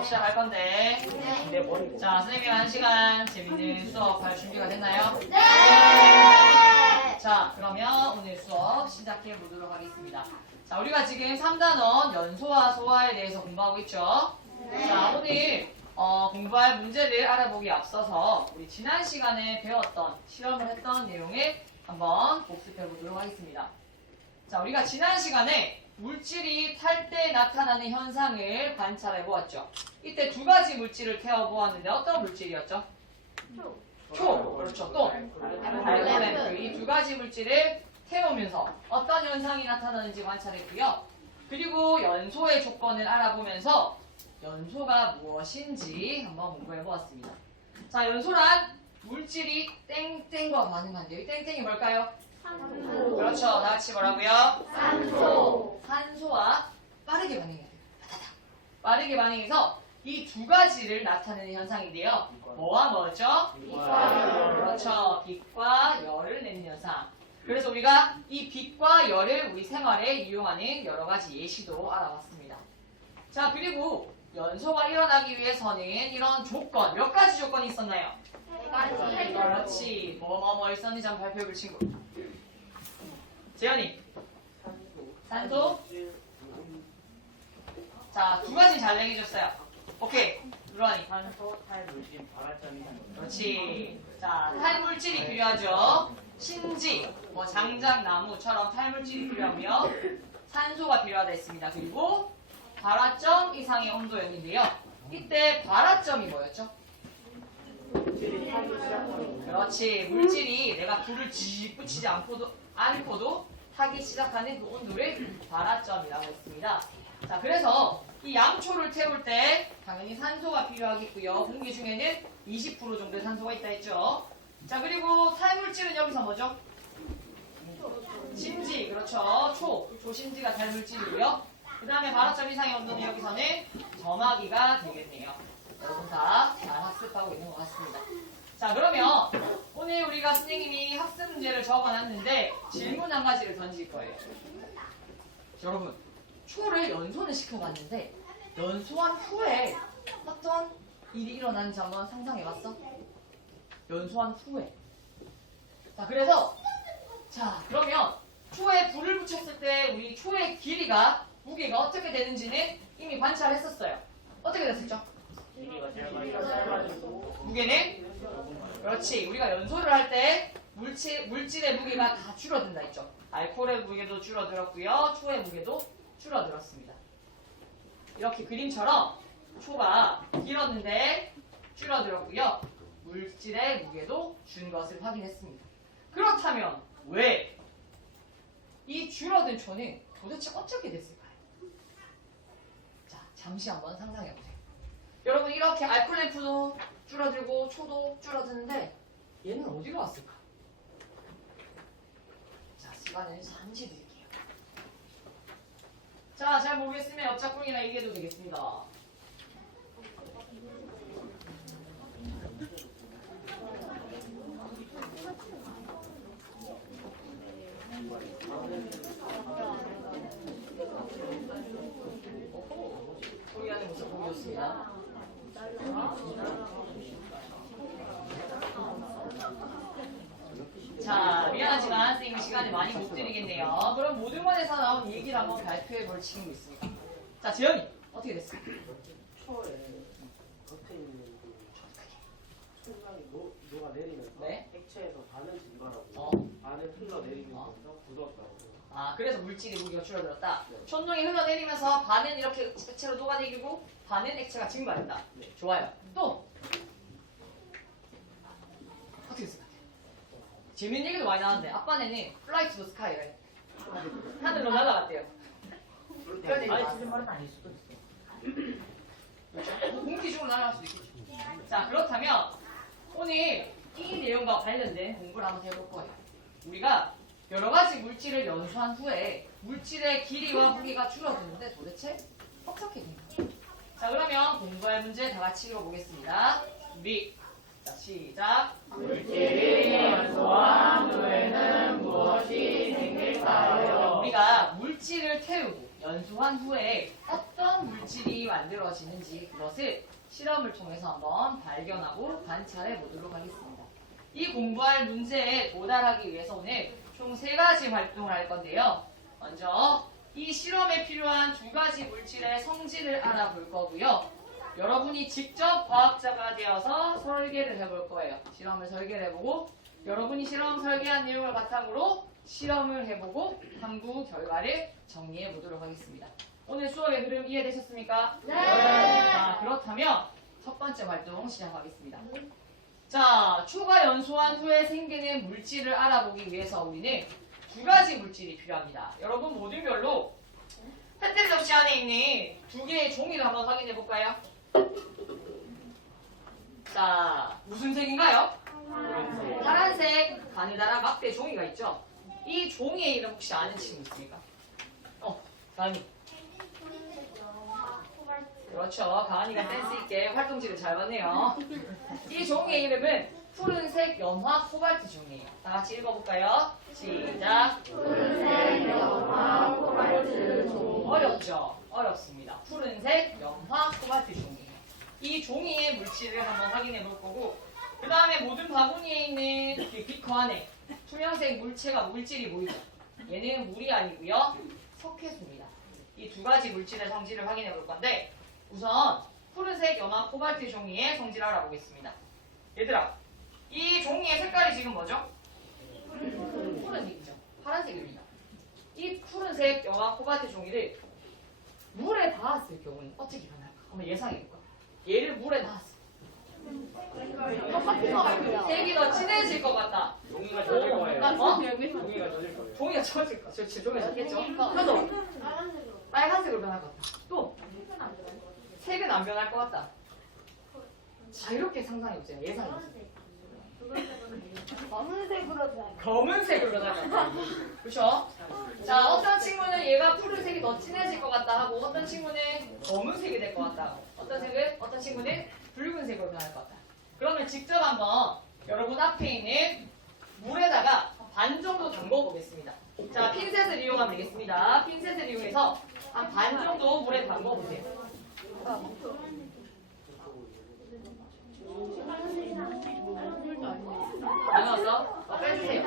수업 시작할 건데. 자, 선생님이 1시간 재밌는 수업 할 준비가 됐나요? 네. 자, 그러면 오늘 수업 시작해 보도록 하겠습니다. 자, 우리가 지금 3단원 연소와 소화에 대해서 공부하고 있죠? 자, 오늘 공부할 문제를 알아보기 앞서서 우리 지난 시간에 배웠던 실험을 했던 내용을 한번 복습해 보도록 하겠습니다. 자, 우리가 지난 시간에 물질이 탈 때 나타나는 현상을 관찰해 보았죠. 이때 두 가지 물질을 태워 보았는데 어떤 물질이었죠? 초, 그렇죠. 또 알코올, 이 두 가지 물질을 태우면서 어떤 현상이 나타나는지 관찰했고요. 그리고 연소의 조건을 알아보면서 연소가 무엇인지 한번 공부해 보았습니다. 자, 연소란 물질이 땡땡과 반응한대요. 이 땡땡이 뭘까요? 산소. 그렇죠. 다 같이 뭐라고요? 산소. 산소와 빠르게 반응해야 돼요. 빠르게 반응해서 이 두 가지를 나타내는 현상인데요. 뭐와 뭐죠? 그렇죠. 빛과 열을 내는 현상. 그래서 우리가 이 빛과 열을 우리 생활에 이용하는 여러 가지 예시도 알아봤습니다. 자, 그리고 연소가 일어나기 위해서는 이런 조건, 몇 가지 조건이 있었나요? 그렇지. 뭐 있었는지 한번 발표해 볼 친구. 재현이. 산소. 자, 두 가지 잘 얘기해줬어요. 오케이. 루안이. 산소, 탈물질, 발화점이 그렇지. 자, 탈물질이 필요하죠. 신지, 장작나무처럼 탈물질이 필요하고요. 산소가 필요하다 했습니다. 그리고 발화점 이상의 온도였는데요. 이때 발화점이 뭐였죠? 그렇지. 물질이 내가 불을 지 붙이지 않고도 타기 시작하는 그 온도를 발화점이라고 했습니다. 자, 그래서 이 양초를 태울 때 당연히 산소가 필요하겠고요. 공기 중에는 20% 정도의 산소가 있다 했죠. 자, 그리고 탈물질은 여기서 뭐죠? 신지, 그렇죠. 초신지가 탈물질이고요. 그 다음에 발화점 이상의 온도는 여기서는 점화기가 되겠네요. 여러분 다 잘 학습하고 있는 것 같습니다. 자, 그러면 오늘 우리가 선생님이 학습 문제를 적어놨는데 질문 한 가지를 던질 거예요. 여러분, 초를 연소는 시켜봤는데 연소한 후에 어떤 일이 일어나는지 한번 상상해봤어? 연소한 후에. 자, 그래서 그러면 초에 불을 붙였을 때 우리 초의 길이가 무게가 어떻게 되는지는 이미 관찰했었어요. 어떻게 됐었죠? 길이가 짧아지고 무게는? 그렇지. 우리가 연소를 할 때 물질의 무게가 다 줄어든다 했죠. 알코올의 무게도 줄어들었고요. 초의 무게도 줄어들었습니다. 이렇게 그림처럼 초가 길었는데 줄어들었고요. 물질의 무게도 준 것을 확인했습니다. 그렇다면 왜 이 줄어든 초는 도대체 어떻게 됐을까요? 자, 잠시 한번 상상해보세요. 여러분, 이렇게 알코올램프도 줄어들고 초도 줄어드는데 얘는 어디로 왔을까? 자, 시간을 잠시 드릴게요. 자, 잘 모르겠으면 옆작품이나 얘기해도 되겠습니다. 소리하는 모습 보기 좋습니다. 자, 미안하지만 선생님이 시간을 많이 못 드리겠네요. 그럼 모든관에서 나온 얘기를 한번 발표해 볼 친구 있습니다. 자, 재현이 어떻게 됐어요? 초에 겉에 있는 그 순간이 녹아내리면서 네. 액체에서 반은 증발하고 어. 반은 흘러내리면서 굳었다고. 아, 그래서 물질의 무게가 줄어들었다. 촌농이 흘러내리면서 반은 이렇게 액체로 녹아내리고 반은 액체가 증발했다. 네. 좋아요. 또 어떻게 됐을까요? 재밌는 얘기도 많이 나왔는데 아빠네는 fly to the sky래. 하늘로 날아갔대요. 그런 얘기 나왔어요. 말은 아닐 수도 있어. 그렇죠? 공기 중으로 날아갈 수도 있겠죠. 자, 그렇다면 오늘 이 내용과 관련된 공부를 한번 해볼 거예요. 우리가 여러 가지 물질을 연소한 후에 물질의 길이와 무게가 줄어드는데 도대체 어떻게 된가? 자, 그러면 공부할 문제 다 같이 읽어보겠습니다. 준비. 자, 자, 시작. 물질이 연소한 후에는 무엇이 생길까요? 우리가 물질을 태우고 연소한 후에 어떤 물질이 만들어지는지 그것을 실험을 통해서 한번 발견하고 관찰해 보도록 하겠습니다. 이 공부할 문제에 도달하기 위해서 오늘 총 3가지 활동을 할 건데요. 먼저 이 실험에 필요한 2가지 물질의 성질을 알아볼 거고요. 여러분이 직접 과학자가 되어서 설계를 해볼 거예요. 실험을 설계를 해보고 여러분이 실험 설계한 내용을 바탕으로 실험을 해보고 탐구 결과를 정리해 보도록 하겠습니다. 오늘 수업의 흐름 이해되셨습니까? 네. 자, 그렇다면 첫 번째 활동 시작하겠습니다. 자, 추가 연소한 후에 생기는 물질을 알아보기 위해서 우리는 2가지 물질이 필요합니다. 여러분 모든 별로 패턴 접시 안에 있는 2개의 종이를 한번 확인해 볼까요? 자, 무슨 색인가요? 파란색 가느다란 막대 종이가 있죠? 이 종이의 이름 혹시 아는 친구 있습니까? 가은이. 그렇죠. 가은이가 센스 있게 활동지를 잘 봤네요. 이 종이의 이름은 푸른색 염화 코발트 종이에요. 다 같이 읽어볼까요? 시작. 푸른색 염화 코발트 종. 어렵죠? 어렵습니다. 푸른색 염화 코발트 종이에요. 이 종이의 물질을 한번 확인해 볼 거고 그 다음에 모든 바구니에 있는 이 비커 안에 투명색 물질이 보이죠? 얘는 물이 아니고요. 석회수입니다. 이 2가지 물질의 성질을 확인해 볼 건데 우선 푸른색 염화 코발트 종이의 성질을 알아보겠습니다. 얘들아, 이 종이의 색깔이 지금 뭐죠? 푸른색이죠. 파란색입니다. 이 푸른색 염화 코발트 종이를 물에 닿았을 경우는 어떻게 변할까? 한번 예상해볼까? 얘를 물에 닿았어. 똑같은 것 같아요. 색이 더 진해질 것 같다. 종이가 젖을 거예요. 어? 종이가 젖을 거예요. 종이가 젖을 것. 그렇지, 종이가 젖겠죠. 그래서 빨간색으로 변할 것 같다. 또 색은 안 변할 것 같다. 자, 이렇게 상상해보세요. 예상해보세요. 검은색으로 변. 검은색으로 변할 것 같다. 그렇죠? 자, 어떤 친구는 얘가 푸른색이 더 진해질 것 같다 하고 어떤 친구는 검은색이 될 것 같다 하고 어떤 친구는 붉은색으로 변할 것 같다. 그러면 직접 한번 여러분 앞에 있는 물에다가 반 정도 담궈 보겠습니다. 자, 핀셋을 이용하면 되겠습니다. 핀셋을 이용해서 한 반 정도 물에 담궈 보세요. 안 넣었어? 빼주세요.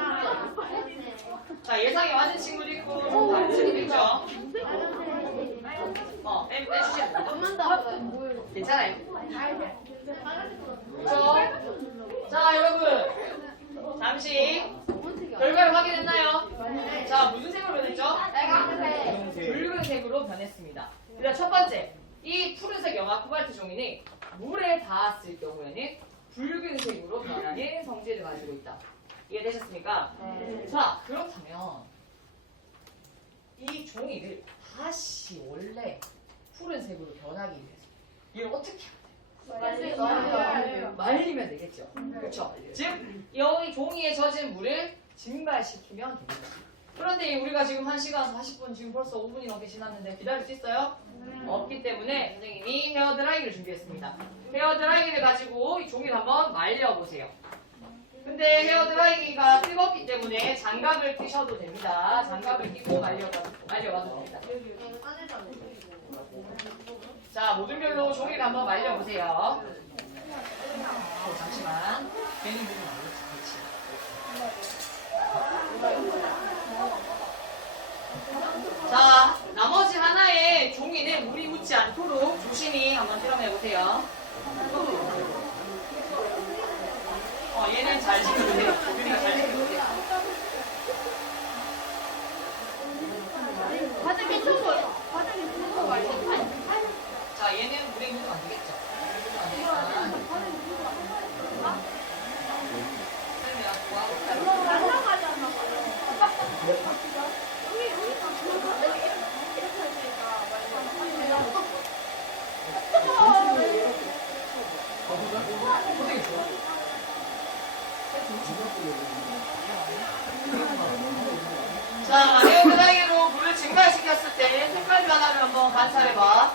자, 예상에 맞는 친구도 있고 좀 다른 친구도 있죠? 빼주세요. 괜찮아요. 그렇죠? 자, 여러분 잠시 결과를 확인했나요? 자, 무슨 색으로 변했죠? 붉은색으로 변했습니다. 일단 첫 번째, 이 푸른색 염화 코발트 종이는 물에 닿았을 경우에는 붉은색으로 변하는 성질을 가지고 있다. 이해되셨습니까? 자, 그렇다면 이 종이를 다시 원래 푸른색으로 변하기 위해서 이걸 어떻게 해야 돼요? 말리면 되겠죠. 그렇죠? 즉, 이 종이에 젖은 물을 증발시키면 됩니다. 그런데 우리가 지금 1시간 40분 지금 벌써 5분이 넘게 지났는데 기다릴 수 있어요? 없기 때문에 선생님이 헤어드라이기를 준비했습니다. 헤어드라이기를 가지고 이 종이를 한번 말려보세요. 근데 헤어드라이기가 뜨겁기 때문에 장갑을 끼셔도 됩니다. 장갑을 끼고 말려봐도 됩니다. 자, 모든 별로 종이를 한번 말려보세요. 잠시만. 괜히 물이 나오지. 자, 나머지 하나의 종이는 물이 묻지 않도록 조심히 한번 실험해보세요. 얘는 잘 지켜주세요. 우리가 잘 지켜주세요. 바닥에 두고 말고. 자, 얘는 물에 묻으면 안 되겠죠? 안 되겠다. 자, 헤어드라이기로 물을 증발시켰을 때 색깔 변화를 한번 관찰해봐.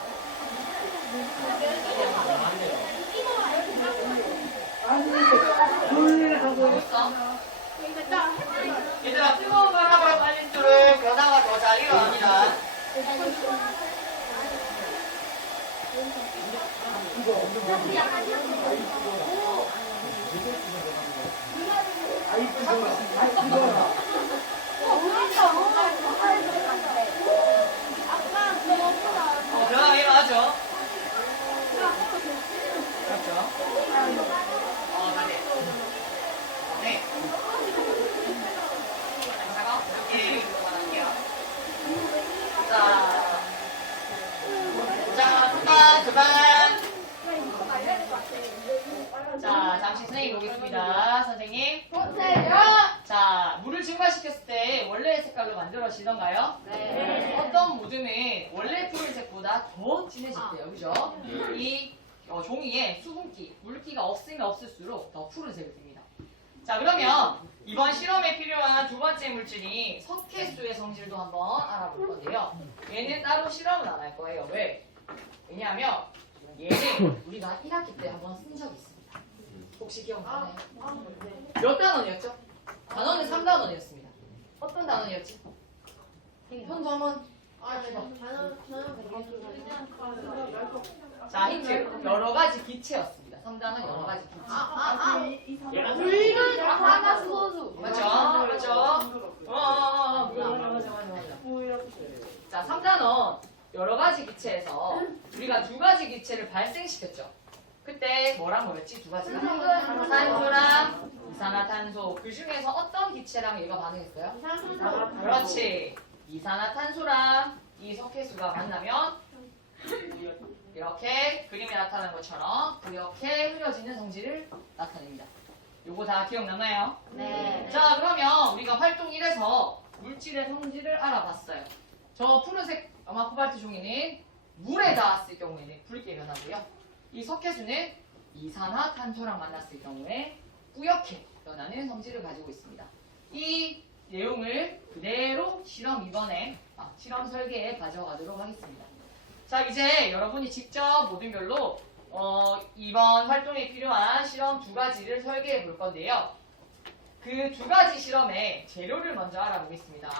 얘들아, 뜨거운 바람을 빨릴수록 변화가 더 잘 일어납니다. 변화가 일어나죠? 그렇죠? 네. 차가 이렇게 그만할게요. 그만. 자, 잠시 선생님 보겠습니다. 선생님. 자, 물을 증발시켰을 때 원래의 색깔로 만들어지던가요? 어떤 모듬은 원래 푸른색보다 더 진해졌대요. 그죠? 이 종이에 수분기, 물기가 없으면 없을수록 더 푸른색을 띱니다. 자, 그러면 이번 실험에 필요한 두 번째 물질이 석회수의 성질도 한번 알아볼 건데요. 얘는 따로 실험은 안 할 거예요. 왜? 왜냐하면 얘는 우리가 1학기 때 한번 쓴 적이 있습니다. 혹시 기억나나요? 몇 단원이었죠? 단원은 3단원이었습니다. 어떤 단원이었지? 현도 한번 자, 힌트. 여러 가지 기체였습니다. 3단원 여러 가지 기체. 맞죠? 그렇죠? 맞아. 자, 3단원 여러 가지 기체에서 우리가 두 가지 기체를 발생시켰죠. 그때 뭐랑 뭐였지? 두 가지가? 산소랑 이산화탄소. 그 중에서 어떤 기체랑 얘가 반응했어요? 그렇지. 이산화탄소랑 이 석회수가 만나면 이렇게 그림에 나타난 것처럼 이렇게 흐려지는 성질을 나타냅니다. 요거 다 기억나나요? 네. 자, 그러면 우리가 활동 1에서 물질의 성질을 알아봤어요. 저 푸른색 코발트 종이는 물에 닿았을 경우에는 붉게 변하고요. 이 석회수는 이산화탄소랑 만났을 경우에 뿌옇게 변하는 성질을 가지고 있습니다. 이 내용을 그대로 실험 2번에 실험 설계에 가져가도록 하겠습니다. 자, 이제 여러분이 직접 모듈별로 이번 활동에 필요한 실험 두 가지를 설계해 볼 건데요. 그 두 가지 실험의 재료를 먼저 알아보겠습니다.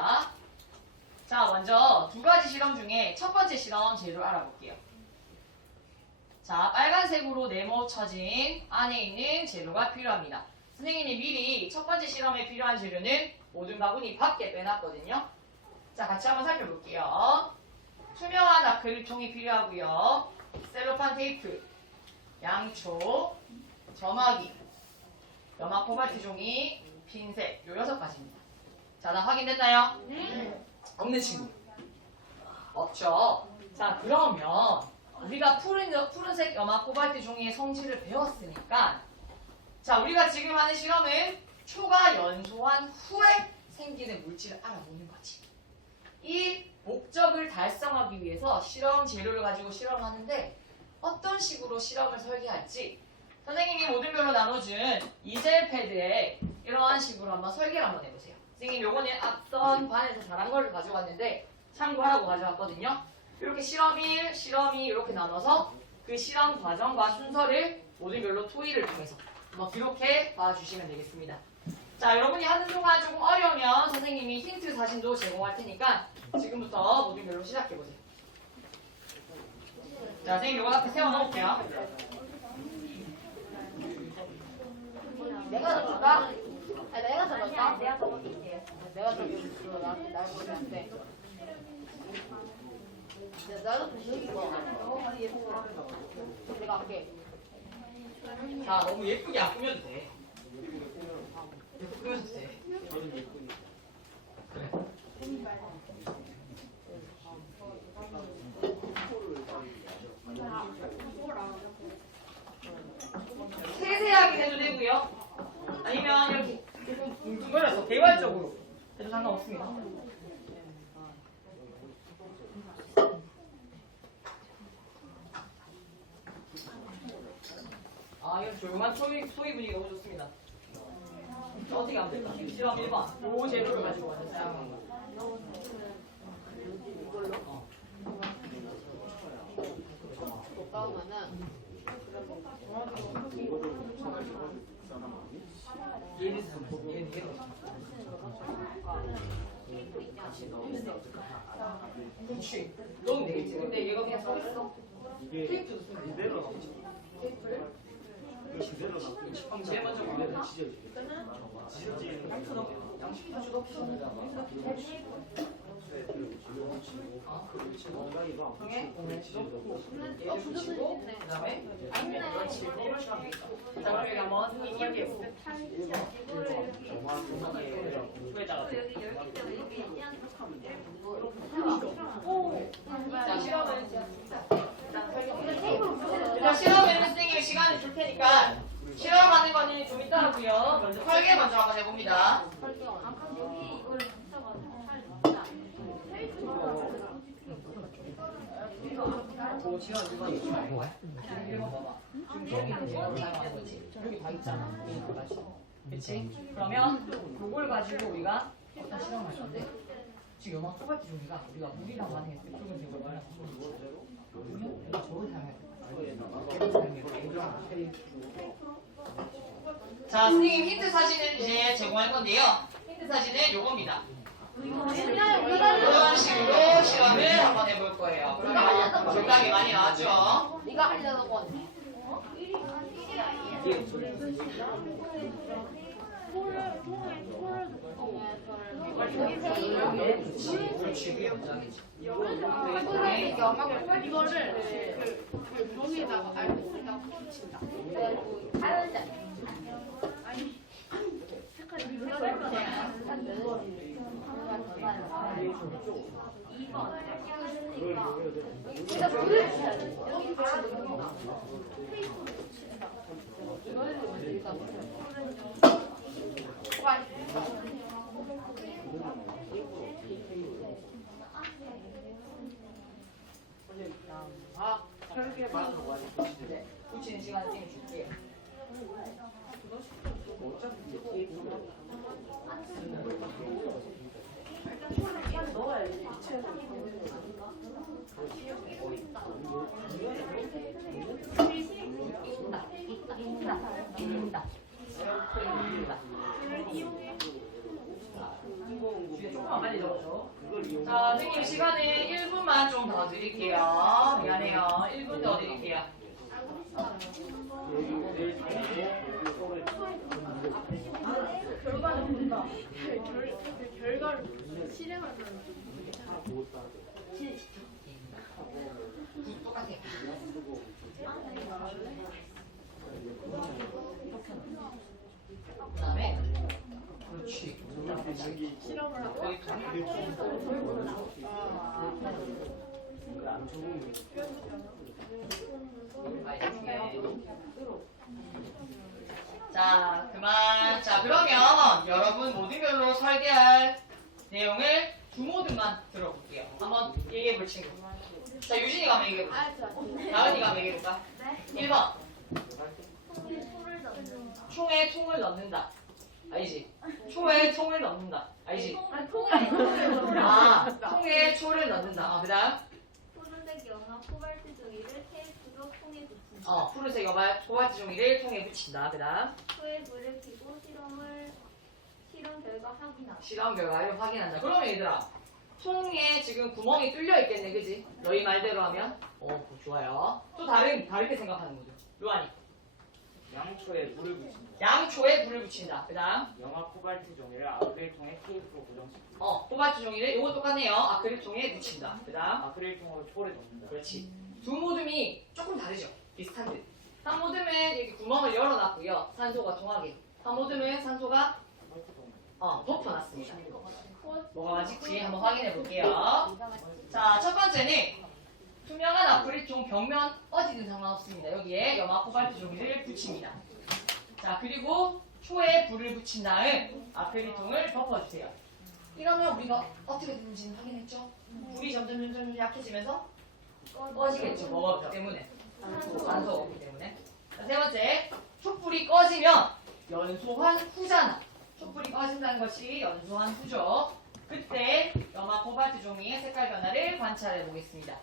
자, 먼저 두 가지 실험 중에 첫 번째 실험 재료 알아볼게요. 자, 빨간색으로 네모쳐진 안에 있는 재료가 필요합니다. 선생님이 미리 첫 번째 실험에 필요한 재료는 모든 바구니 밖에 빼놨거든요. 자, 같이 한번 살펴볼게요. 투명한 아크릴통이 필요하고요. 셀로판 테이프, 양초, 점화기, 염화 코발트 종이, 핀셋, 요 6가지입니다. 자, 다 확인됐나요? 네. 없는 친구? 없죠? 자, 그러면 우리가 푸른색 염화 코발트 종이의 성질을 배웠으니까 자, 우리가 지금 하는 실험은 초가 연소한 후에 생기는 물질을 알아보는 거지. 이 목적을 달성하기 위해서 실험 재료를 가지고 실험하는데 어떤 식으로 실험을 설계할지 선생님이 모듈별로 나눠준 이젤 패드에 이러한 식으로 한번 설계를 한번 해보세요. 선생님 요거는 앞선 반에서 잘한 걸 가져왔는데 참고하라고 가져왔거든요. 이렇게 실험 1, 실험 2 이렇게 나눠서 그 실험 과정과 순서를 모듈별로 토의를 통해서 한번 기록해 봐주시면 되겠습니다. 자, 여러분이 하는 동안 조금 어려우면 선생님이 힌트 사진도 제공할 테니까 지금부터 모듈별로 시작해보세요. 자, 선생님 요거 앞에 세워놓을게요. 내가 적을까? 내가 적을까? 내가 적을게. 내가 적을게. 나한테 날 보는데. 나도 보는 거. 내가 할게. 자, 너무 예쁘게 안 꾸며도 돼. 예쁘게 꾸며도 돼. 그래. 세세하게 해도 되고요. 아니면 이렇게 좀 뭉뚱그려서 개괄적으로 해도 상관없습니다. 이런 조용한 소위 분위기 너무 좋습니다. 어떻게 하면 될까? 실험 1번. 요 재료를 가지고 완전 사용한 거. 얘는 그렇지. 넣으면 되겠지. 근데 얘가 그냥 서 있어. 이게 테이프도 쓰면 돼. 그대로 나오지. 그대로 나오지. 제일 먼저 보면 지져지. 지져지는 양식 가지고 없어. 정해? 얘를 붙이고 그다음에 그렇지. 이런 식으로 하면 되겠다. 자, 그럼 여기 한번 설계해 볼게요. 위에다가 자, 실험은 일단 실험에는 선생님이 시간을 줄 테니까 실험하는 거는 좀 이따 하고요. 먼저 설계 먼저 한번 해봅니다. 여기 다 있잖아. 그치? 그러면 이걸 가지고 우리가 어떤 실험을 할 건데 지금 연막 토바티 종이가 우리가 물이랑 반응했을 때 붉은색으로 말라서 그러면 저걸 사용해야 돼. 자, 선생님 힌트 사진을 이제 제공할 건데요. 힌트 사진은 요겁니다. 이런 식으로 실험을 한번 해볼 거예요. 그러면 정답이 많이 나왔죠? 네가 하려는 건 그렇지. 연장이지. 이거를 그 종이에다가 알고 그냥 붙인다. 붙이는 시간 선생님 줄게요. 조금만 빨리 넣어줘. 자, 선생님 시간은 1분만 좀 더 드릴게요. 미안해요. 1분 더 드릴게요. 결과는 본다. 결과를 실행하는 똑같아. 그다음에 그렇지. 실험을 하고 거의 다 자, 그만. 자, 그러면 여러분 모듈별로 설계할 내용을 두 모듈만 들어볼게요. 한번 얘기해 볼 친구. 자, 유진이가 한번 얘기해 볼까? 나은이가 한번 얘기해 볼까? 1번. 총에 통을 넣는다. 알지? 초에 통을 넣는다. 알지? 아, 통에 초를 넣는다. 아, 그 다음? 푸른색 연화 코발트 종이를 테이프로 통에 붙인다. 푸른색 코발트 종이를 통에 붙인다. 그 다음? 초에 불을 켜고 실험 결과 확인하고. 실험 결과를 확인한다. 그러면 얘들아, 통에 지금 구멍이 뚫려 있겠네, 그지? 너희 말대로 하면? 좋아요. 또 다르게 생각하는 거죠. 요한이. 양초에 물을 붙인다. 양초에 불을 붙인다. 그 다음? 영화 코발트 종이를 아크릴통에 테이프로 고정시킨다. 코발트 종이를, 요거 똑같네요. 아크릴통에 묻힌다. 그 다음? 아크릴통으로 초를 넣는다. 그렇지. 두 모듬이 조금 다르죠? 비슷한 듯. 한 모듬은 여기 구멍을 열어놨고요. 산소가 통하게. 한 모듬은 산소가 덮어놨습니다. 뭐가 맞을지 한번 확인해 볼게요. 자, 첫 번째는 투명한 아크릴통 벽면 어디든 상관없습니다. 여기에 염화 코발트 종이를 붙입니다. 자, 그리고 초에 불을 붙인 다음 아크릴통을 덮어주세요. 이러면 우리가 어떻게 되는지는 확인했죠? 불이 점점 약해지면서 꺼지겠죠. 뭐가 없기 때문에. 산소가 없기 때문에. 자, 세 번째, 촛불이 꺼지면 연소한 후잖아. 촛불이 꺼진다는 것이 연소한 후죠. 그때 염화 코발트 종이의 색깔 변화를 관찰해 보겠습니다.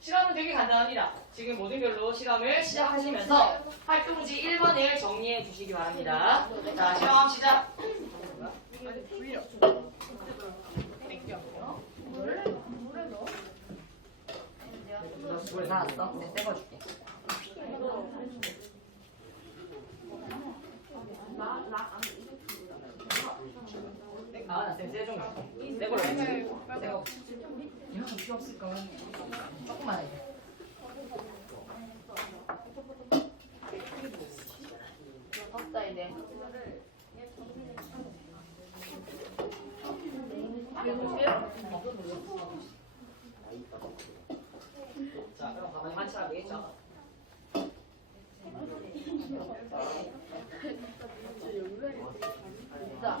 실험은 되게 간단합니다. 지금 모듈별로 실험을 시작하시면서 활동지 1번을 정리해 주시기 바랍니다. 자, 실험 시작. 물에 달았어? 네, 떼어줄게. 나 쌤 떼고 떼고. 이렇게 필요 없을 거. 조금만 해. 덥다 이제. 자, 그럼 가만히 관찰하면 되겠죠? 진짜.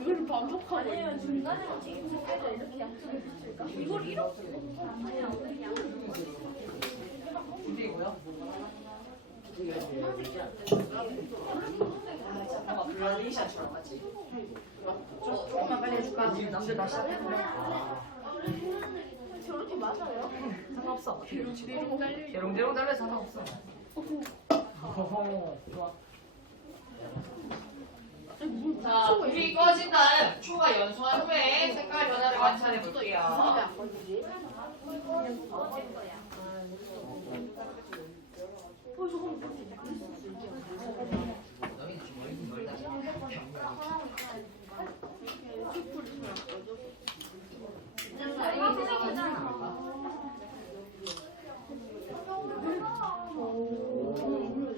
이걸 반복하고 있는 중간에 어떻게 색깔도 이렇게 양쪽에 붙일까? 이걸 이렇게 아니야, 어떻게 양쪽에 준비고요. 잠깐만 블라데이션처럼 맞지? 조금만 빨리 해줄까? 지금 남들 다 시작했는데. 저렇게 맞아요? 상관없어. 대롱대롱 달려 상관없어. 좋아. 자, 불이 꺼진 다음 초가 연소한 후에 색깔 변화를 관찰해 볼게요. 안 건지지? 어쩔 거야.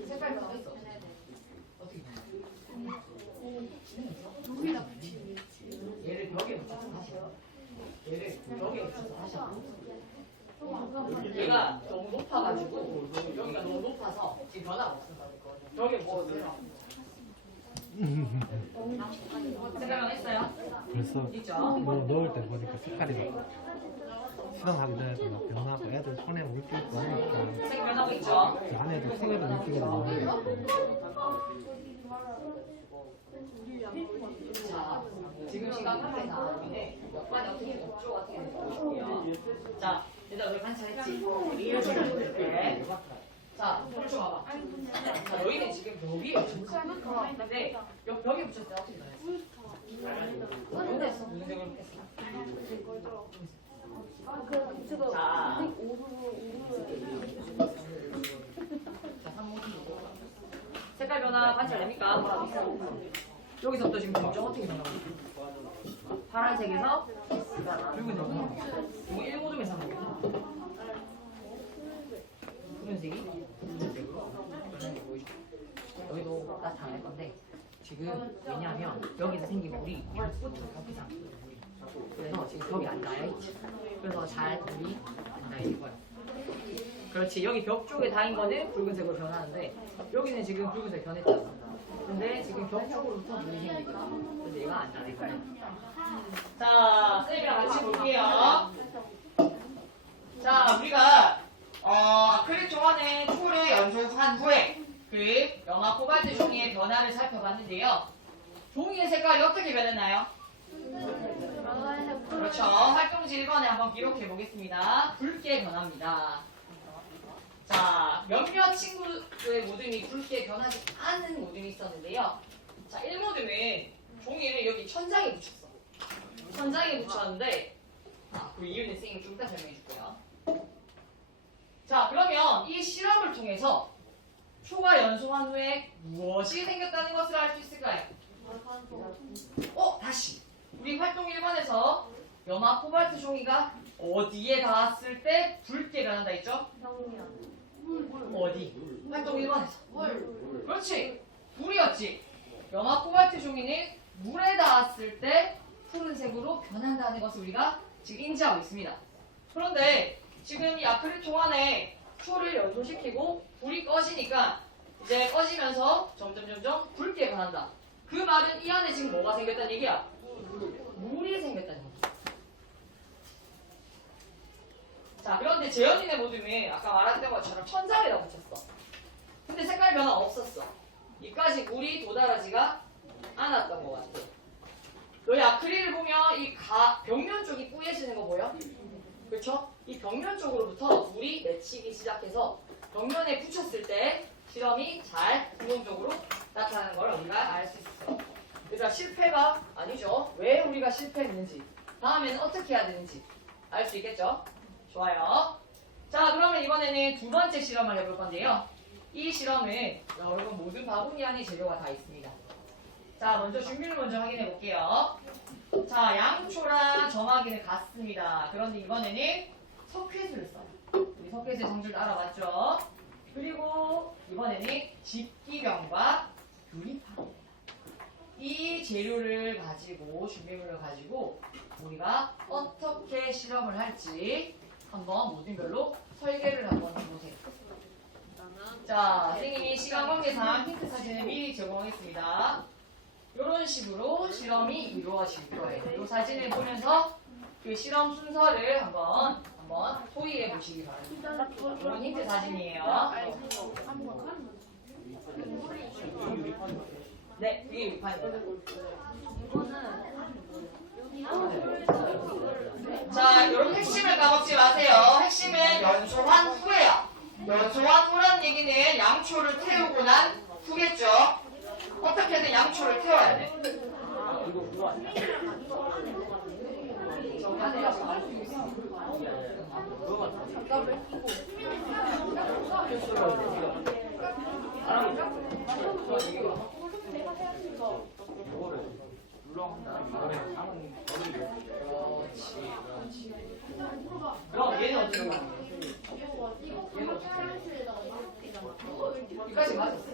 색깔 변화가 있어. 어떻게? 얘를 벽에 붙여서 다시. 얘를 벽에 붙여서 다시. 얘가 너무 높아가지고 여기가 너무 높아서 지금 변화가 없어. 벽에 붙였어요. 색깔 했어요? 벌써 있죠? 뭐 넣을 때 보니까 색깔이 막 수정하기 전에도 막 변하고 애들 손에 물기 있고 하니까 색 변하고 있죠? 그 안에도 색에도 물기가 나오는 거 자, 지금 시간 8분 4분인데 역관이 어떻게 없죠? 어떻게 되고요? 자, 일단 우리 관찰했지? 이렇게 네. 자, 펼쳐 봐봐. 자, 너희는 지금 벽 위에 붙였어. 근데 벽에 붙였을 때 어떻게 변했어? 근데 무슨 색으로 했어? 자, 색깔 변화 관찰됩니까? 여기서부터 지금 점점 어떻게 변하고 있어? 파란색에서 붉은색으로 변하고 있어. 이거 1호점에서 하는 거야. 붉은색이 붉은색으로 변하는 게 보이죠? 여기도 나타날 건데 지금 왜냐하면 여기서 생긴 물이 벽부터 벽이상 그래서 지금 벽이 안 닿아있지. 그래서 잘 물이 안 닿아있을 거야. 그렇지. 여기 벽 쪽에 닿은 거는 붉은색으로 변하는데 여기는 지금 붉은색 변했잖아. 근데 지금 벽 쪽으로부터 물이 생기거든. 그래서 얘가 안 닿을 거야. 자, 쌤이랑 같이 볼게요. 자, 우리가 아크릴 종안의 초를 연소한 후에 그 염화 코발트 종이의 변화를 살펴봤는데요. 종이의 색깔이 어떻게 변했나요? 그렇죠. 활동지 1번에 한번 기록해 보겠습니다. 붉게 변합니다. 자, 몇몇 친구의 모듬이 붉게 변하지 않은 모듬이 있었는데요. 자, 1모듬은 종이를 여기 천장에 붙였어. 천장에 붙였는데, 그 이유는 쌤이 좀 이따 설명해 줄게요. 자, 그러면 이 실험을 통해서 초가 연소한 후에 무엇이 생겼다는 것을 알 수 있을까요? 다시. 우리 활동 1번에서 염화 코발트 종이가 어디에 닿았을 때 붉게 변한다 했죠? 어디? 활동 1번에서. 그렇지. 불이었지. 염화 코발트 종이는 물에 닿았을 때 푸른색으로 변한다는 것을 우리가 지금 인지하고 있습니다. 그런데 지금 이 아크릴 통 안에 초를 연소시키고 불이 꺼지니까 이제 꺼지면서 점점 붉게 변한다. 그 말은 이 안에 지금 뭐가 생겼다는 얘기야? 물이 생겼다는 얘기야. 자, 그런데 재현이네 모둠이 아까 말했던 것처럼 천장에다 붙였어. 근데 색깔 변화 없었어. 이까지 물이 도달하지가 않았던 것 같아. 너희 아크릴을 보면 이 벽면 쪽이 뿌얘지는 거 보여? 그렇죠? 이 벽면 쪽으로부터 물이 맺히기 시작해서 벽면에 붙였을 때 실험이 잘 긍정적으로 나타나는 걸 우리가 알 수 있어. 그 우리가 실패가 아니죠. 왜 우리가 실패했는지, 다음에는 어떻게 해야 되는지 알 수 있겠죠? 좋아요. 자, 그러면 이번에는 두 번째 실험을 해볼 건데요. 이 실험은 여러분 모든 바구니 안에 재료가 다 있습니다. 자, 먼저 준비를 먼저 확인해 볼게요. 자, 양초랑 정화기는 같습니다. 그런데 이번에는 석회수를 써요. 우리 석회수의 성질도 알아봤죠? 그리고 이번에는 집기병과 유리판입니다. 이 재료를 가지고, 준비물을 가지고 우리가 어떻게 실험을 할지 한번 모든 별로 설계를 한번 해보세요. 자, 선생님이 시간 관계상 힌트 사진을 미리 제공하겠습니다. 이런 식으로 실험이 이루어질 거예요. 이 사진을 보면서 그 실험 순서를 한번 소위해 보시기 바랍니다. 이런 힌트 사진이에요. 네, 이게 유리판입니다. 자, 여러분 핵심을 까먹지 마세요. 핵심은 연소한 후예요. 연소한 후란 얘기는 양초를 태우고 난 후겠죠. 어떻게든 양초를 태워야 돼. 이거 그거 아니야? 그거 같아. 이거를 눌러한다. 이거를 담은 그럼 얘는 어디로 가는 거예요? 여기까지 맞았어.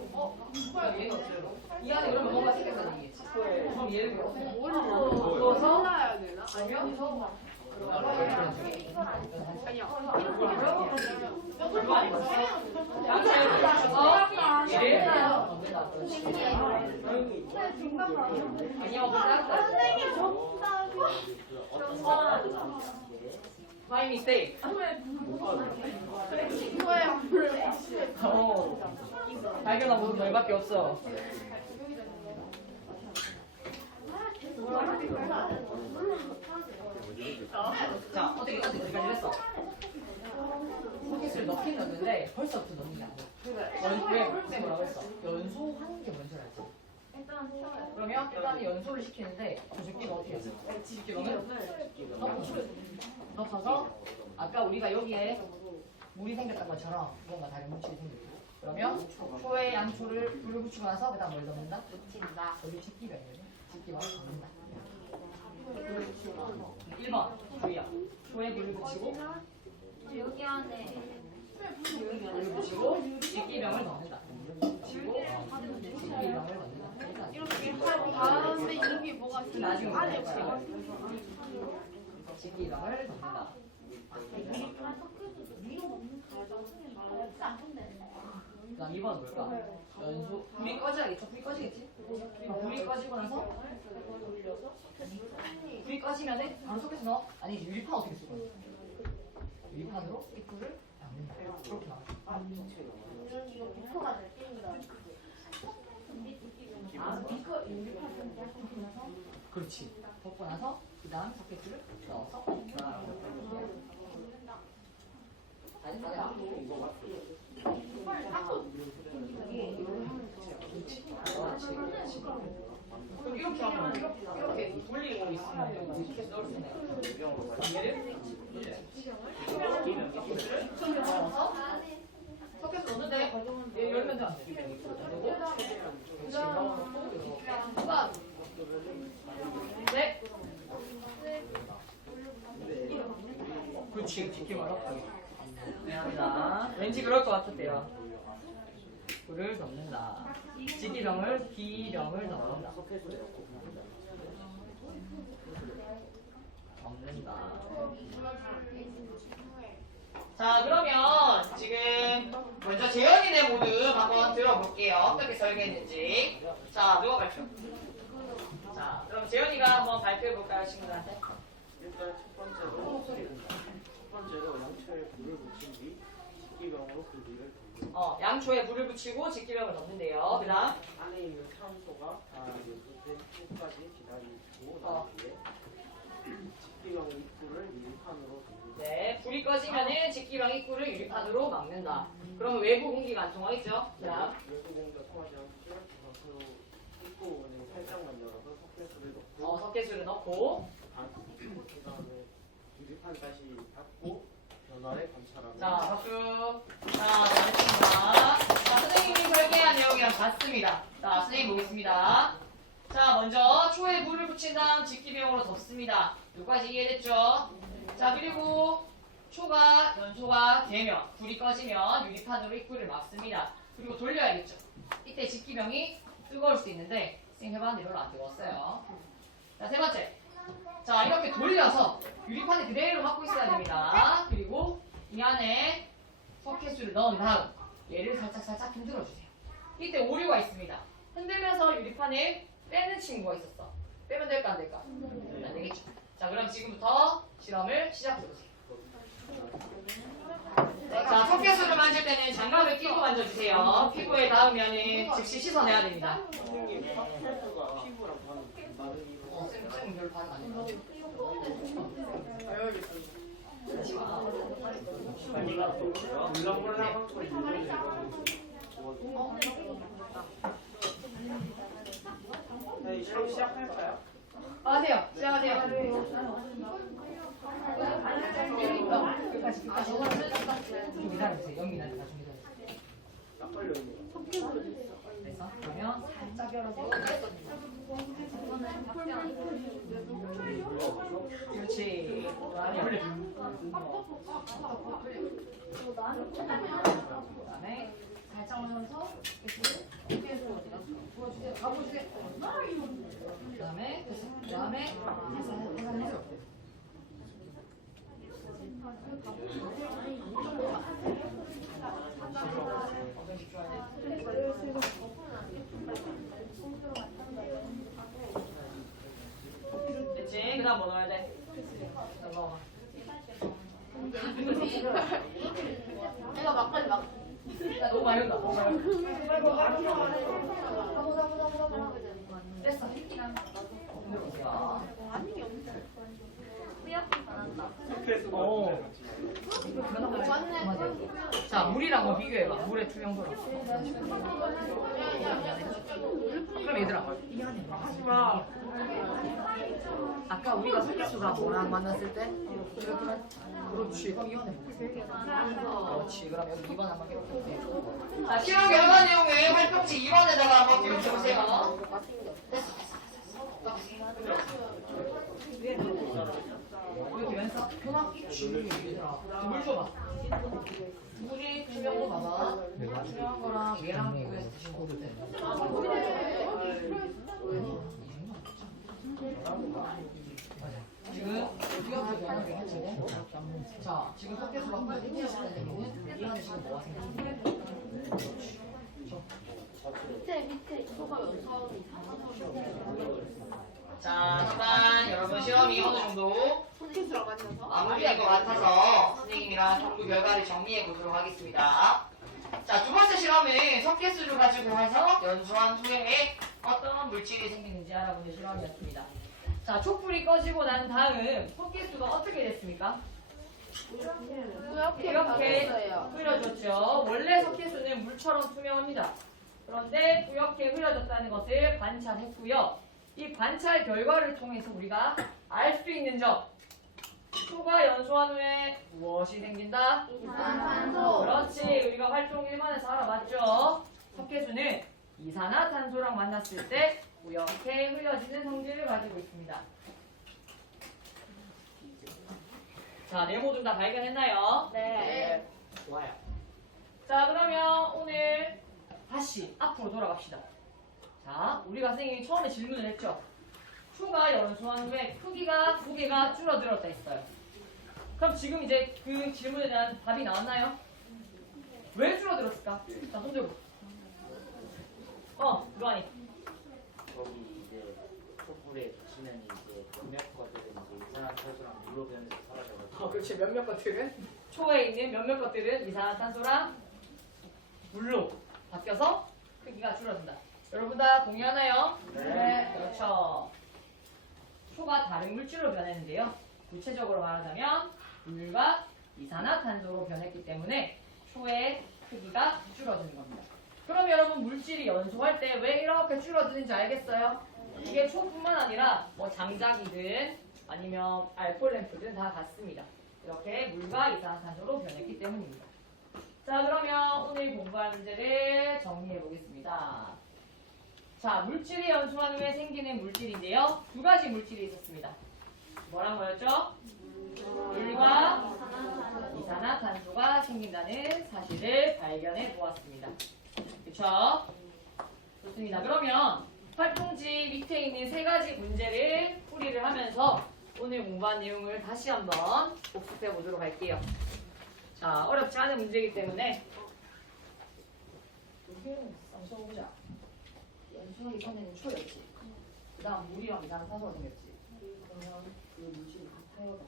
그럼 얘는 어디로 가? 이 안에 그러면 뭔가 생겼다는 얘기겠지. 그럼 얘를 넣어서 해야 되나? 아니면 아니야. 양초에 붙여서 얘를 넣는다. 아니요, My mistake. 발견한 부분 너희밖에 없어. 자, 어떻게 여기까지 했어? 소켓을 넣긴 넣는데 벌써부터 넣는 게 아니야. 왜 뭐라고 했어? 연소하는 게 먼저 알지. 그러면 일단은 연소를 시키는데 집기가 어떻게 했어? 집기로는 넣어서 아까 우리가 여기에 물이 생겼던 것처럼 뭔가 다른 물질이 생겼고, 그러면 초에 양초를 불을 붙이고 나서 그다음 뭘 넣는다? 붙인다. 여기 집기병이거든. 집기병을 넣는다. 1번 주의야. 초에 불을 붙이고 여기 안에 불을 붙이고 집기병을 넣는다. 붙이고 집기병을 넣는다. 이렇게 한 다음에 여기 뭐가 있어? 나중에 안에 넣을 거야. 집기병을 넣는다. 그다음 2번 뭘까? 연소. 불이 꺼져야겠죠? 불이 꺼지겠지? 불이 꺼지고 나서 불이 꺼지면은 바로 속에서 넣어? 아니 유리판 어떻게 쓰고 있어? 유리판으로 입구를 닫는다. 그렇게 나와. 그렇지. 덮고 나서 그 다음 소켓을 넣어서 그럼 이렇게 하면 이렇게 돌리고 있으면 이렇게 넣을 수 있네. 얘를 넣어서 소켓을 넣는데 얘 열면 안 돼. 네. 그렇지. 깊게 말았다. 미안합니다. 왠지 그럴 것 같았대요. 불을 넣는다. 기병을 넣는다. 넣는다. 자, 그러면 지금 먼저 재현이네 모드 한번 들어볼게요. 어떻게 설계했는지. 자, 누가 발표? 자, 그럼 재현이가 한번 발표해볼까요, 친구들한테? 일단 첫 번째로 양초에 불을 붙인 뒤 집기병으로 그 위를 덮는. 양초에 불을 붙이고 집기병을 넣는데요. 그 다음 안에 있는 산소가 연소된 후까지 기다리고 난 뒤에 집기병 입구를 유리판으로 덮는. 네, 불이 꺼지면은 집기병 입구를 유리판으로 막는다. 그러면 외부 공기가 안 통하겠죠? 그 다음 열두 공기가 통하지 않죠. 그래서 입구 문을 살짝만 열어서 석회수를 넣고 그다음에 유리판 다시 닫고 변화에 관찰하면. 자 박수. 자 잘했습니다. 자 선생님이 설계한 내용이랑 같습니다. 자 선생님 보겠습니다. 자 먼저 초에 물을 붙인 다음 직기병으로 덮습니다. 여기까지 이해됐죠? 자 그리고 초가 연소가 되면 불이 꺼지면 유리판으로 입구를 막습니다. 그리고 돌려야겠죠. 이때 직기병이 뜨거울 수 있는데 선생님 해봤는데 별로 안 뜨거웠어요. 자 세 번째. 자 이렇게 돌려서 유리판을 그대로 막고 있어야 됩니다. 그리고 이 안에 석회수를 넣은 다음 얘를 살짝 흔들어 주세요. 이때 오류가 있습니다. 흔들면서 유리판을 빼는 친구가 있었어. 빼면 될까 안 될까? 안 되겠죠. 자 그럼 지금부터 실험을 시작해보세요. 자 석회수를 만질 때는 장갑을 끼고 만져주세요. 피부에 닿으면 즉시 씻어내야 됩니다. 선생님, 석회수가 피부랑 많은 이유가 쌤 별로 반응 안 해요. 물렁물렁한 거 네, 시험 시작할까요? 하세요. 시작하세요. 좀 기다려주세요. 영민한테 좀 기다려주세요. 딱 걸려있네요. 그래서 그러면 살짝 열어서 그렇지. 그다음에 살짝 올려서 부어주세요. 가보세요. 그다음에 해서 됐지? 그 다음 뭐 넣어야 돼? 넣어. 내가 막걸리 막. 야, 너무 많이 온다. 너무 많이 온다. 됐어. 흔들어보세요. 오. 자, 물이랑 뭐 비교해봐. 물의 투명도랑. 그럼 얘들아. 아까 우리가 석회수가 뭐랑 만났을 때? 그렇지. 그럼 이번에 그렇지. 그럼 여기 2번 한번 기록해보세요. 자, 실험 결과 내용을 활동지 2번에다가 한번 기록해보세요. 여기 왼쪽 표나 있지. 물 줘봐. 물이 투명도 봐봐. 투명한 거랑 얘랑 비교해서 드시면 돼. 지금 어떻게 변하게 했지? 자, 지금 석회수가 흔들리실 때는 이 안에 지금 뭐가 생겼는데? 밑에 소가 연서하고 자, 일단 여러분 시험이 어느 정도 마무리할 것 같아서 선생님이랑 연구 결과를 정리해 보도록 하겠습니다. 자, 두 번째 실험은 석회수를 가지고 해서 연소한 후에 어떤 물질이 생기는지 알아보는 실험이었습니다. 자, 촛불이 꺼지고 난 다음 석회수가 어떻게 됐습니까? 이렇게 흐려졌죠. 원래 석회수는 물처럼 투명합니다. 그런데 뿌옇게 흐려졌다는 것을 관찰했고요. 이 관찰 결과를 통해서 우리가 알 수 있는 점. 초가 연소한 후에 무엇이 생긴다? 이산화탄소. 그렇지. 우리가 활동 1번에서 알아봤죠. 석회수는 이산화탄소랑 만났을 때 뿌옇게 흐려지는 성질을 가지고 있습니다. 자, 네모들 다 발견했나요? 네. 좋아요. 자, 그러면 오늘 다시 앞으로 돌아갑시다. 자, 우리가 선생님이 처음에 질문을 했죠. 초가 연소한 후에 크기가, 무게가 줄어들었다 했어요. 그럼 지금 이제 그 질문에 대한 답이 나왔나요? 왜 줄어들었을까? 자, 손 들고. 루안이. 거기 이제 촛불에 붙이는 이제 몇몇 것들은 이제 이산화탄소랑 물로 변해서 사라져가지고 그렇지. 몇몇 것들은 초에 있는 몇몇 것들은 이산화탄소랑 물로 바뀌어서 크기가 줄어든다. 여러분 다 동의하나요? 네. 그렇죠. 초가 다른 물질로 변했는데요. 구체적으로 말하자면 물과 이산화탄소로 변했기 때문에 초의 크기가 줄어드는 겁니다. 그럼 여러분 물질이 연소할 때 왜 이렇게 줄어드는지 알겠어요? 이게 초뿐만 아니라 뭐 장작이든 아니면 알코올램프든 다 같습니다. 이렇게 물과 이산화탄소로 변했기 때문입니다. 자, 그러면 오늘 공부할 문제를 정리해 보겠습니다. 자, 물질이 연소한 후에 생기는 물질인데요. 두 가지 물질이 있었습니다. 뭐랑 뭐였죠? 물과 이산화탄소가 생긴다는 사실을 발견해 보았습니다. 그쵸? 좋습니다. 그러면 활동지 밑에 있는 세 가지 문제를 풀이를 하면서 오늘 공부한 내용을 다시 한번 복습해 보도록 할게요. 자, 어렵지 않은 문제이기 때문에 여기는 써보자. 연수하기 전에는 초였지. 그 다음 물이랑 이산화탄소가 생겼지. 그러면 그 물질이 같아요.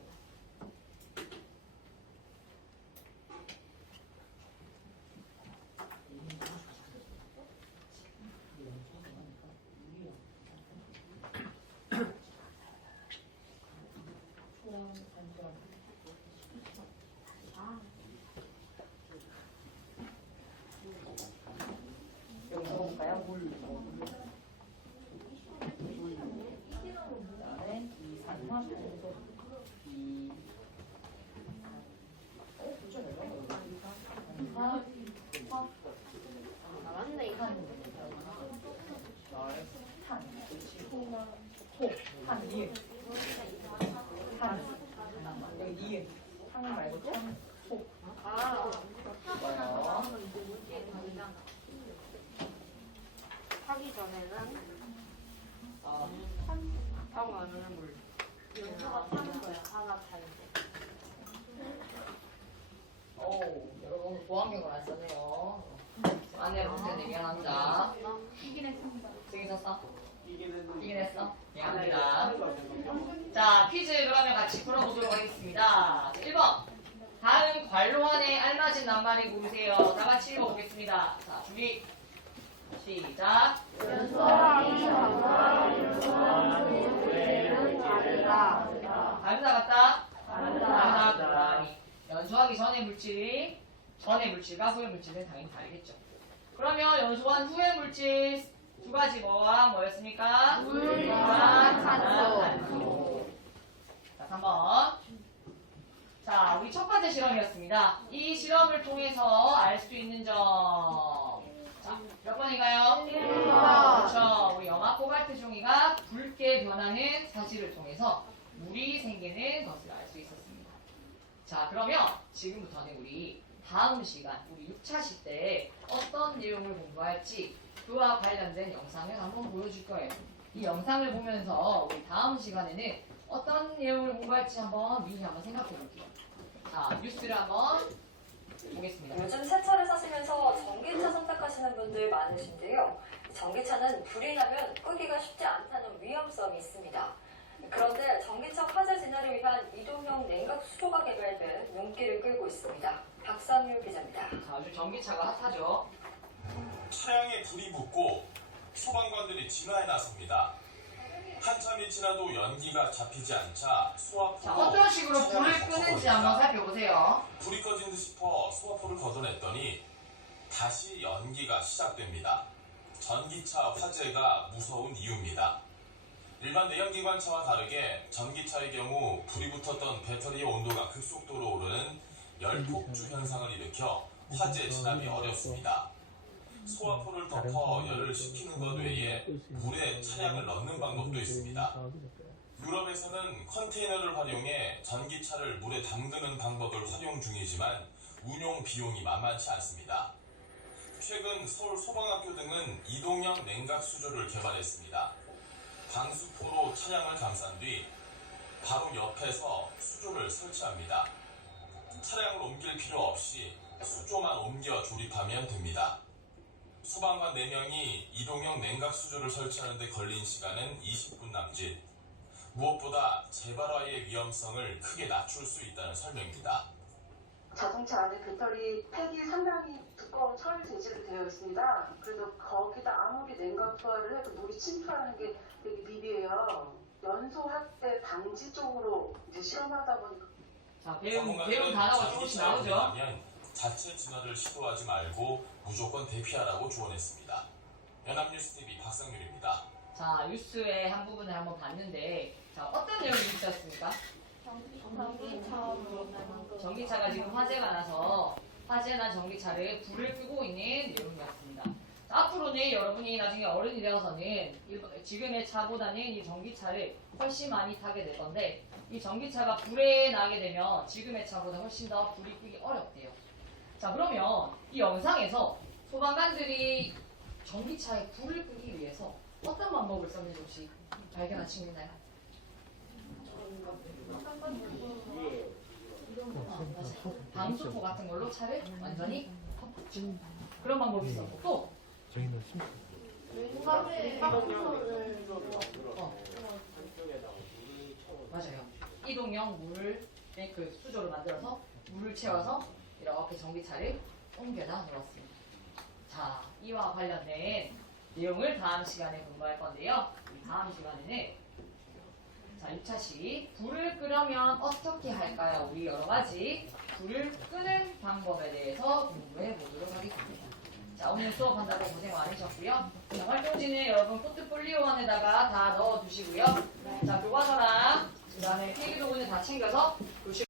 여기 적어볼까요? 물. 그다음에 이산화탄소. 맞네, 이거. 한, 니은. 한. 여기 니은. 한 말고 또? 소. 아, 뭐요? 하기 전에는 하고 나면은 물. 연소가 타는 거야. 화가 타는 거. 오, 여러분 보안경을 안 썼네요. 안내 문제는 미안합니다. 이긴 했습니다. 승희 썼어? 이게 되는 이긴 했어? 미안합니다. 자, 퀴즈 그러면 같이 풀어보도록 하겠습니다. 1번. 다음 관로안에 알맞은 낱말을 고르세요. 다 같이 읽어보겠습니다. 자, 준비. 시작. 연소하기 전과 연소하기 후에는 다르다. 다르다 같다? 다르다 고라니. 연소하기 전의 물질이 전의 물질과 후의 물질은 당연히 다르겠죠. 그러면 연소한 후의 물질 두 가지 뭐와 뭐였습니까? 물과 탄소. 자, 3번. 자, 우리 첫 번째 실험이었습니다. 이 실험을 통해서 알 수 있는 점. 자, 몇 번인가요? 1번. 그렇죠. 우리 염화 코발트 종이가 붉게 변하는 사실을 통해서 물이 생기는 것을 알 수 있었습니다. 자, 그러면 지금부터는 우리 다음 시간, 우리 6차시 때 어떤 내용을 공부할지 그와 관련된 영상을 한번 보여줄 거예요. 이 영상을 보면서 우리 다음 시간에는 어떤 내용을 공부할지 한번 미리 한번 생각해 볼게요. 자, 뉴스를 한번 보겠습니다. 요즘 새 차를 사시면서 전기차 선택하시는 분들 많으신데요. 전기차는 불이 나면 끄기가 쉽지 않다는 위험성이 있습니다. 그런데 전기차 화재 진화를 위한 이동형 냉각 수조가 개발돼 눈길을 끌고 있습니다. 박상률 기자입니다. 자, 요즘 전기차가 핫하죠. 차량에 불이 붙고 소방관들이 진화에 나섭니다. 한참이 지나도 연기가 잡히지 않자 자, 소화포로 어떤 식으로 불을 끄는지 한번 살펴보세요. 불이 꺼진 듯 싶어 소화포를 걷어냈더니 다시 연기가 시작됩니다. 전기차 화재가 무서운 이유입니다. 일반 내연기관차와 다르게 전기차의 경우 불이 붙었던 배터리의 온도가 급속도로 오르는 열폭주 현상을 일으켜 화재 진압이 어렵습니다. 소화포를 덮어 열을 식히는 것 외에 물에 차량을 넣는 방법도 있습니다. 유럽에서는 컨테이너를 활용해 전기차를 물에 담그는 방법을 활용 중이지만 운용 비용이 만만치 않습니다. 최근 서울 소방학교 등은 이동형 냉각 수조를 개발했습니다. 방수포로 차량을 감싼 뒤 바로 옆에서 수조를 설치합니다. 차량을 옮길 필요 없이 수조만 옮겨 조립하면 됩니다. 소방관 4명이 이동형 냉각 수조를 설치하는 데 걸린 시간은 20분 남짓. 무엇보다 재발화의 위험성을 크게 낮출 수 있다는 설명입니다. 자동차 안에 배터리 팩이 상당히 두꺼운 철 재질로 되어 있습니다. 그래서 거기다 아무리 냉각 투하를 해도 물이 침투하는 게 되게 미비해요. 연소 확대 방지 쪽으로 이제 실험하다 보니까 배운 단어가 조금씩 나오죠. 자체 진화를 시도하지 말고 무조건 대피하라고 조언했습니다. 연합뉴스TV 박상률입니다. 자, 뉴스의 한 부분을 한번 봤는데, 자, 어떤 내용이 있었습니까? 전기차가 지금 화재가 나서 화재 난 전기차를 불을 끄고 있는 내용이었습니다. 자, 앞으로는 여러분이 나중에 어른이 되어서는 지금의 차보다는 이 전기차를 훨씬 많이 타게 될 건데 이 전기차가 불에 나게 되면 지금의 차보다 훨씬 더 불이 끄기 어렵대요. 자, 그러면 이 영상에서 소방관들이 전기차에 불을 끄기 위해서 어떤 방법을 썼는지 혹시 발견한 친구 있나요? 방수포 같은 걸로 차를 완전히 덮었죠. 그런 방법이 있었고 또 저희는 심 맞아요. 이동형 물 그 수조를 만들어서 물을 채워서 이렇게 전기차를 옮겨다 놓았습니다. 자, 이와 관련된 내용을 다음 시간에 공부할 건데요. 다음 시간에는 자, 2차식 불을 끄려면 어떻게 할까요? 우리 여러 가지 불을 끄는 방법에 대해서 공부해 보도록 하겠습니다. 자, 오늘 수업한다고 고생 많으셨고요. 자, 활동지는 여러분 포트폴리오 안에다가 다 넣어두시고요. 자, 교과서랑 그 다음에 필기도구는 다 챙겨서